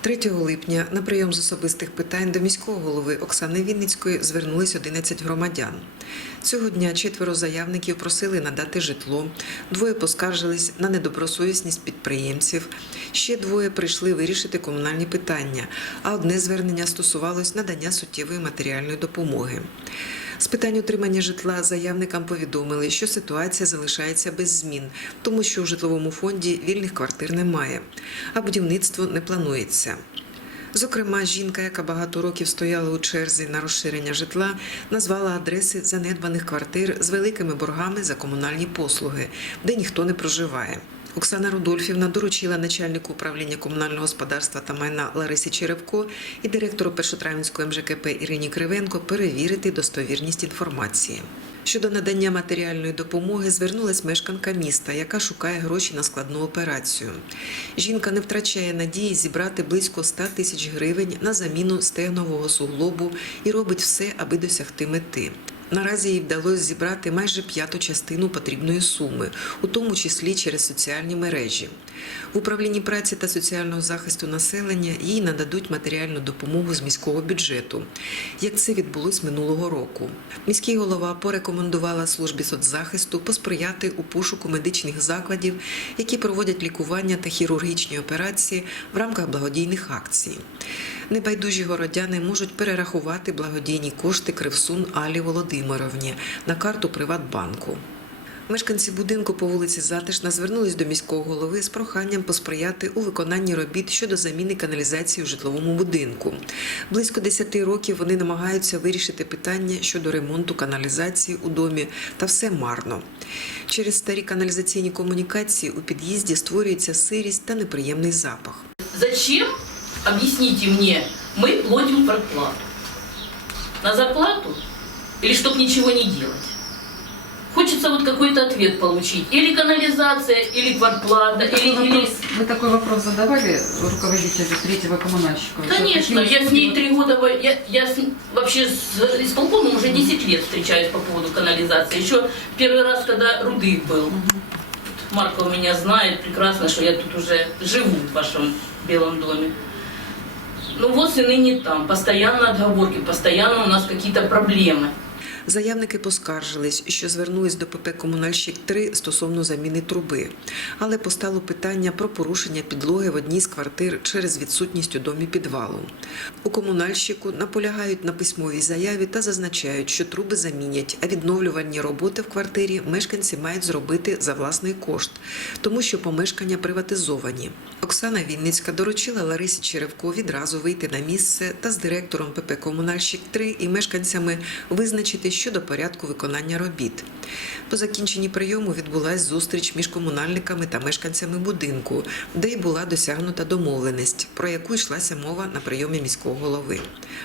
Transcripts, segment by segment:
Третього липня на прийом з особистих питань до міського голови Оксани Вінницької звернулись 11 громадян. Цього дня четверо заявників просили надати житло, двоє поскаржились на недобросовісність підприємців, ще двоє прийшли вирішити комунальні питання, а одне звернення стосувалось надання суттєвої матеріальної допомоги. З питань отримання житла заявникам повідомили, що ситуація залишається без змін, тому що у житловому фонді вільних квартир немає, а будівництво не планується. Зокрема, жінка, яка багато років стояла у черзі на розширення житла, назвала адреси занедбаних квартир з великими боргами за комунальні послуги, де ніхто не проживає. Оксана Рудольфівна доручила начальнику управління комунального господарства та майна Ларисі Черевко і директору Першотравінського МЖКП Ірині Кривенко перевірити достовірність інформації. Щодо надання матеріальної допомоги звернулась мешканка міста, яка шукає гроші на складну операцію. Жінка не втрачає надії зібрати близько 100 тисяч гривень на заміну стегнового суглобу і робить все, аби досягти мети. Наразі їй вдалося зібрати майже п'яту частину потрібної суми, у тому числі через соціальні мережі. В управлінні праці та соціального захисту населення їй нададуть матеріальну допомогу з міського бюджету, як це відбулось минулого року. Міський голова порекомендувала службі соцзахисту посприяти у пошуку медичних закладів, які проводять лікування та хірургічні операції в рамках благодійних акцій. Небайдужі городяни можуть перерахувати благодійні кошти Кривсун Алі Володимировні на карту Приватбанку. Мешканці будинку по вулиці Затишна звернулись до міського голови з проханням посприяти у виконанні робіт щодо заміни каналізації в житловому будинку. Близько 10 років вони намагаються вирішити питання щодо ремонту каналізації у домі, та все марно. Через старі каналізаційні комунікації у під'їзді створюється сирість та неприємний запах. Зачем, объясните мне, мы платим зарплату? На зарплату? Или чтобы ничего не делать? Хочется вот какой-то ответ получить. Или канализация, или квартплата, Вы такой, или, или... вопрос, вы такой вопрос задавали руководителю третьего коммунальщика? Конечно, Какие я с ней три года, я, я с- вообще с исполкомом уже 10 лет встречаюсь по поводу канализации. Еще первый раз, когда Рудых был. Марко меня знает прекрасно, что я тут уже живу в вашем белом доме. Ну вот и ныне там, постоянно отговорки, постоянно у нас какие-то проблемы. Заявники поскаржились, що звернулись до ПП Комунальщик 3 стосовно заміни труби, але постало питання про порушення підлоги в одній з квартир через відсутність у домі підвалу. У комунальщику наполягають на письмовій заяві та зазначають, що труби замінять, а відновлювальні роботи в квартирі мешканці мають зробити за власний кошт, тому що помешкання приватизовані. Оксана Вінницька доручила Ларисі Черевко відразу вийти на місце та з директором ПП Комунальщик 3 і мешканцями визначити щодо порядку виконання робіт. По закінченні прийому відбулася зустріч між комунальниками та мешканцями будинку, де й була досягнута домовленість, про яку йшлася мова на прийомі міського голови.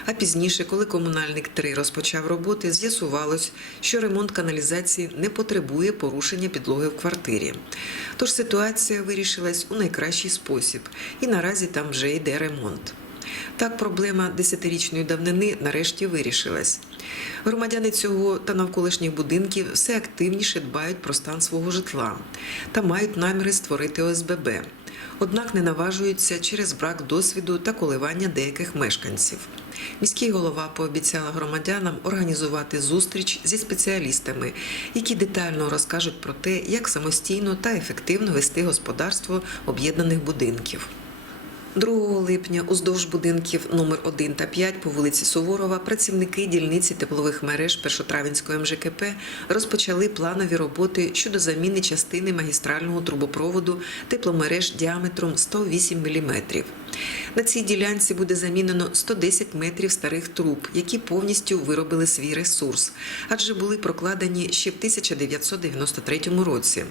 А пізніше, коли комунальник 3 розпочав роботи, з'ясувалось, що ремонт каналізації не потребує порушення підлоги в квартирі. Тож ситуація вирішилась у найкращий спосіб, і наразі там вже йде ремонт. Так, проблема десятирічної давнини нарешті вирішилась. Громадяни цього та навколишніх будинків все активніше дбають про стан свого житла та мають наміри створити ОСББ. Однак не наважуються через брак досвіду та коливання деяких мешканців. Міський голова пообіцяла громадянам організувати зустріч зі спеціалістами, які детально розкажуть про те, як самостійно та ефективно вести господарство об'єднаних будинків. 2 липня уздовж будинків номер 1 та 5 по вулиці Суворова працівники дільниці теплових мереж Першотравінського МЖКП розпочали планові роботи щодо заміни частини магістрального трубопроводу тепломереж діаметром 108 мм. На цій ділянці буде замінено 110 метрів старих труб, які повністю виробили свій ресурс, адже були прокладені ще в 1993 році.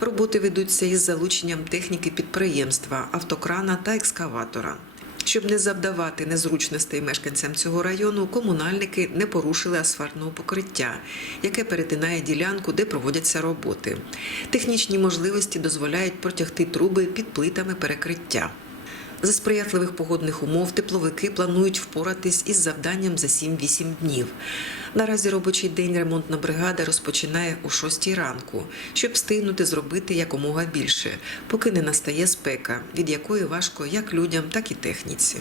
Роботи ведуться із залученням техніки підприємства, автокрана та екскаватора. Щоб не завдавати незручностей мешканцям цього району, комунальники не порушили асфальтного покриття, яке перетинає ділянку, де проводяться роботи. Технічні можливості дозволяють протягти труби під плитами перекриття. За сприятливих погодних умов тепловики планують впоратись із завданням за 7-8 днів. Наразі робочий день ремонтна бригада розпочинає о 6 ранку, щоб встигнути зробити якомога більше, поки не настає спека, від якої важко як людям, так і техніці.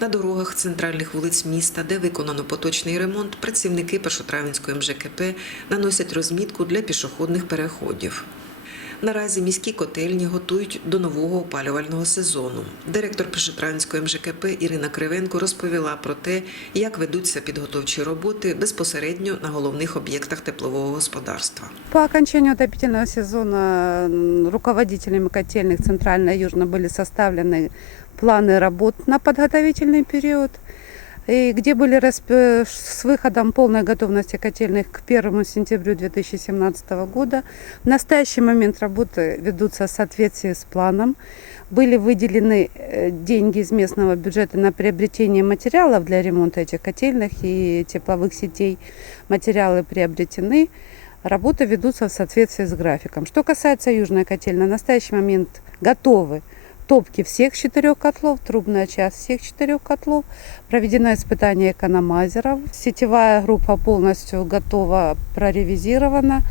На дорогах центральних вулиць міста, де виконано поточний ремонт, працівники Першотравенської МЖКП наносять розмітку для пішохідних переходів. Наразі міські котельні готують до нового опалювального сезону. Директор Пешетранської МЖКП Ірина Кривенко розповіла про те, як ведуться підготовчі роботи безпосередньо на головних об'єктах теплового господарства. По окончанию отопительного сезона м, руководителями котельных Центрально и Южно были составлены планы работ на подготовительный период, И где были расп- с выходом полной готовности котельных к 1 сентябрю 2017 года. В настоящий момент работы ведутся в соответствии с планом. Были выделены э, деньги из местного бюджета на приобретение материалов для ремонта этих котельных и тепловых сетей. Материалы приобретены. Работы ведутся в соответствии с графиком. Что касается южной котельной, в настоящий момент готовы топки всех четырех котлов, трубная часть всех четырех котлов. Проведено испытание экономайзеров. Сетевая группа полностью готова, проревизирована.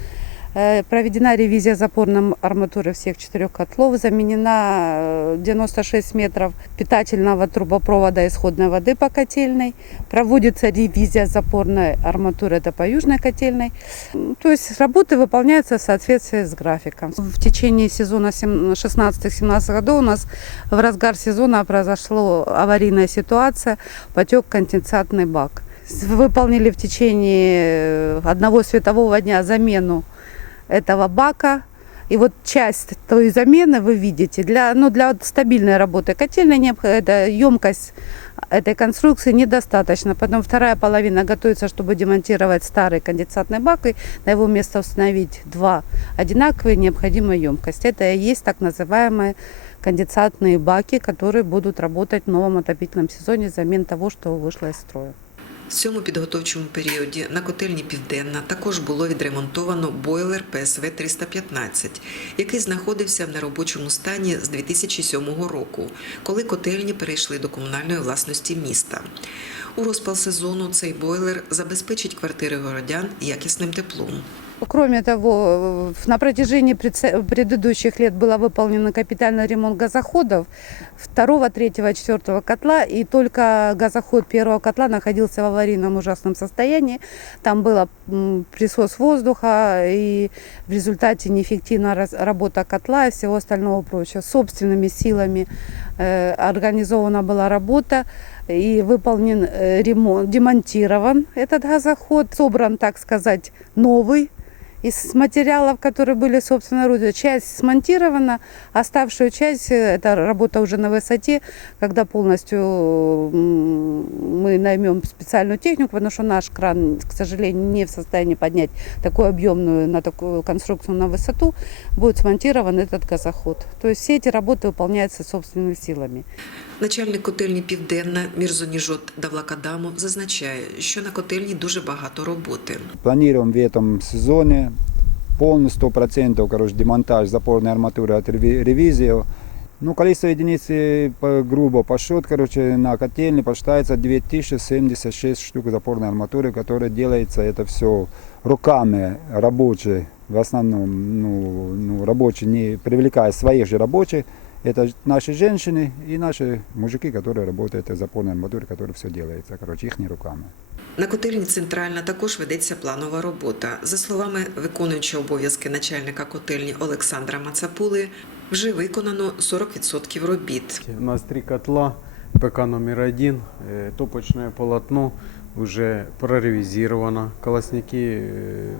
Э, Проведена ревизия запорной арматуры всех четырех котлов. Заменена э, 96 метров питательного трубопровода исходной воды по котельной. Проводится ревизия запорной арматуры, это по южной котельной. То есть работы выполняются в соответствии с графиком. В течение сезона сем- 16-17 годов у нас в разгар сезона произошла аварийная ситуация, потек конденсатный бак. Выполнили в течение э, одного светового дня замену этого бака. И вот часть той замены вы видите. Для, ну, для стабильной работы котельной необх- это емкость этой конструкции недостаточно. Потом вторая половина готовится, чтобы демонтировать старый конденсатный бак и на его место установить два одинаковые необходимые емкости. Это и есть так называемые конденсатные баки, которые будут работать в новом отопительном сезоне взамен того, что вышло из строя. В цьому підготовчому періоді на котельні Південна також було відремонтовано бойлер ПСВ 315, який знаходився в неробочому стані з 2007 року, коли котельні перейшли до комунальної власності міста. У розпал сезону цей бойлер забезпечить квартири городян якісним теплом. Кроме того, на протяжении предыдущих лет был выполнен капитальный ремонт газоходов второго, третьего, четвертого котла, и только газоход первого котла находился в аварийном ужасном состоянии. Там была м, присос воздуха, и в результате неэффективная раз- работа котла и всего остального прочего. Собственными силами э, организована была работа и выполнен э, ремонт, демонтирован этот газоход, собран, так сказать, новый из материалов, которые были собственноручно. Часть смонтирована, оставшую часть, э, это работа уже на высоте, когда полностью м, мы наймем специальную технику, потому что наш кран, к сожалению, не в состоянии поднять такую объемную на такую конструкцию на высоту, будет смонтирован этот газоход. То есть все эти работы выполняются собственными силами. Начальник котельні Південна Мірзоніжот Давлакадамов зазначає, що на котельні дуже багато роботи. Планируем в этом сезоне полностью 100% короче, демонтаж запорной арматуры от реви- ревизию. Ну, количество единиц, э, грубо подсчет, короче, на котельне посчитается 2076 штук запорной арматуры, которая делается это все руками рабочие, в основном, ну, ну, рабочие, не привлекая своих же рабочих, это наши женщины и наши мужики, которые работают в запорной арматуре, которые все делается, короче, их руками. На котельні Центральна також ведеться планова робота. За словами виконуючого обов'язки начальника котельні Олександра Мацапули, вже виконано 40% робіт. У нас три котла, ПК номер один, э, топочное полотно уже проревизировано, колосники э,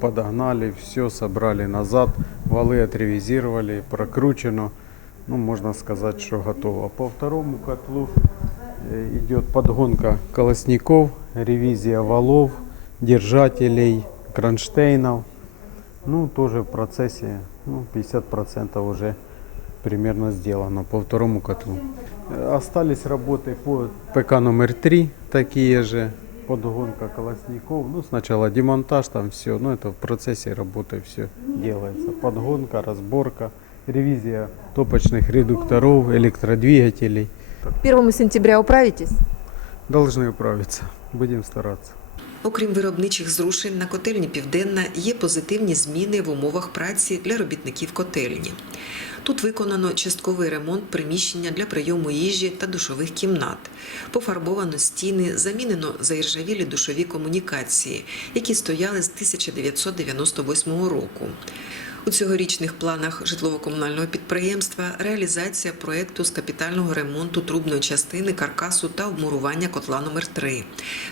подогнали, все собрали назад, валы отревизировали, прокручено, ну можно сказать, что готово. По второму котлу э, идет подгонка колосников, ревизия валов, держателей, кронштейнов. Ну, тоже в процессе, ну, 50% уже примерно сделано по второму котлу. Э, Остались работы по ПК номер 3, такие же, подгонка колосников. Ну, сначала демонтаж, там все, ну, это в процессе работы все делается. Подгонка, разборка ревизия топочных редукторов, электродвигателей. 1 сентября управитесь? Должны управиться. Будем стараться. Окрім виробничих зрушень, на котельні Південна є позитивні зміни в умовах праці для робітників котельні. Тут виконано частковий ремонт приміщення для прийому їжі та душових кімнат. Пофарбовано стіни, замінено заіржавілі душові комунікації, які стояли з 1998 року. У цьогорічних планах житлово-комунального підприємства реалізація проєкту з капітального ремонту трубної частини каркасу та обмурування котла номер 3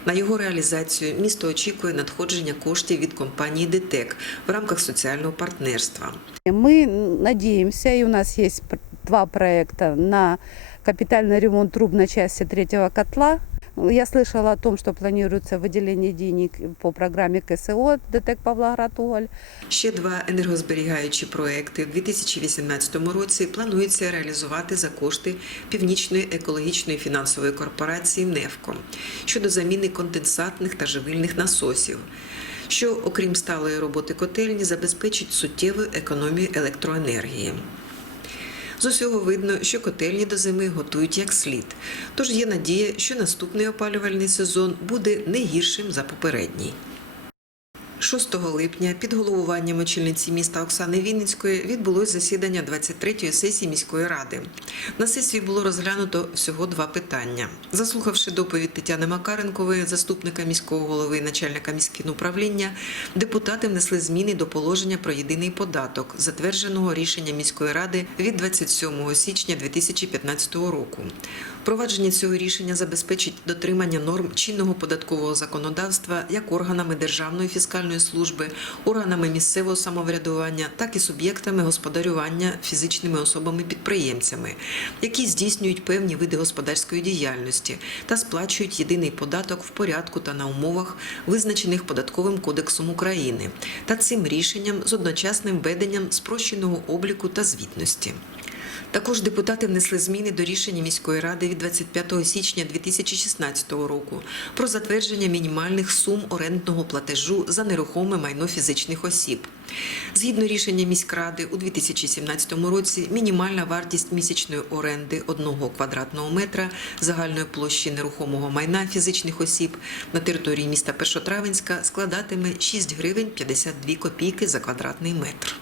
На його реалізацію місто очікує надходження коштів від компанії ДТЕК в рамках соціального партнерства. Мы надеемся, и у нас пр- два проекта на капитальный ремонт трубной части третьего котла. Я слышала о том, что планируется выделение денег по программе КСО ДТЕК Павлоград-Уголь. Ще два енергозберігаючі проекти в 2018 році планується реалізувати за кошти Північної екологічної фінансової корпорації «Невко» щодо заміни конденсатних та живильних насосів, що, окрім сталої роботи котельні, забезпечить суттєву економію електроенергії. З усього видно, що котельні до зими готують як слід. Тож є надія, що наступний опалювальний сезон буде не гіршим за попередній. 6 липня під головуванням очільниці міста Оксани Вінницької відбулось засідання 23-ї сесії міської ради. На сесії було розглянуто всього два питання. Заслухавши доповідь Тетяни Макаренкової, заступника міського голови і начальника міськінуправління, депутати внесли зміни до положення про єдиний податок, затвердженого рішенням міської ради від 27 січня 2015 року. Впровадження цього рішення забезпечить дотримання норм чинного податкового законодавства як органами Державної фіскальної служби, органами місцевого самоврядування, так і суб'єктами господарювання фізичними особами-підприємцями, які здійснюють певні види господарської діяльності та сплачують єдиний податок в порядку та на умовах, визначених податковим кодексом України, та цим рішенням з одночасним введенням спрощеного обліку та звітності. Також депутати внесли зміни до рішення міської ради від 25 січня 2016 року про затвердження мінімальних сум орендного платежу за нерухоме майно фізичних осіб. Згідно рішення міськради, у 2017 році мінімальна вартість місячної оренди одного квадратного метра загальної площі нерухомого майна фізичних осіб на території міста Першотравенська складатиме 6 гривень 52 копійки за квадратний метр.